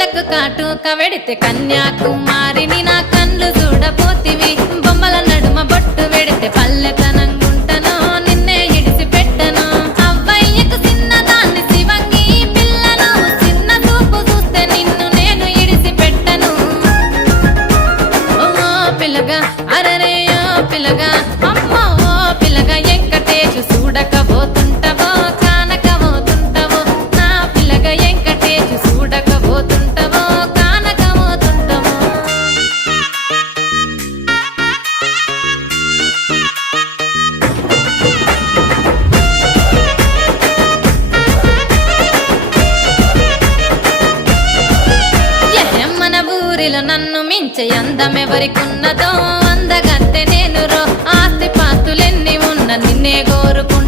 కండ్లకు కాటుక వెడితే కన్యాకుమారిని నా కండ్లు చూడపోతివి బొమ్మల నడుమ బొట్టు వెడితే పల్లెతనంగుంటను నిన్నే ఇడిసి పెట్టను అవ్వయ్యకు చిన్నదాన్ని శివంగి పిల్లను చిన్న చూపు చూస్తే నిన్ను నేను ఇడిసి పెట్టను ఓ పిల్లగా అరరే ఓ పిల్లగా అమ్మో ఓ పిల్లగా వెంకటేశు చూడకపోతుంటవో కానకపోతుంటవో నా పిల్లగా వెంకటేశు చూడకపోతుంటవో కానకపోతుంటవో మన ఊరిలో నన్ను మించే అందమెవరికున్నదో అందగత్తె నేను రో ఆస్తి పాస్తులెన్ని ఉన్న నిన్నే కోరుకుంటా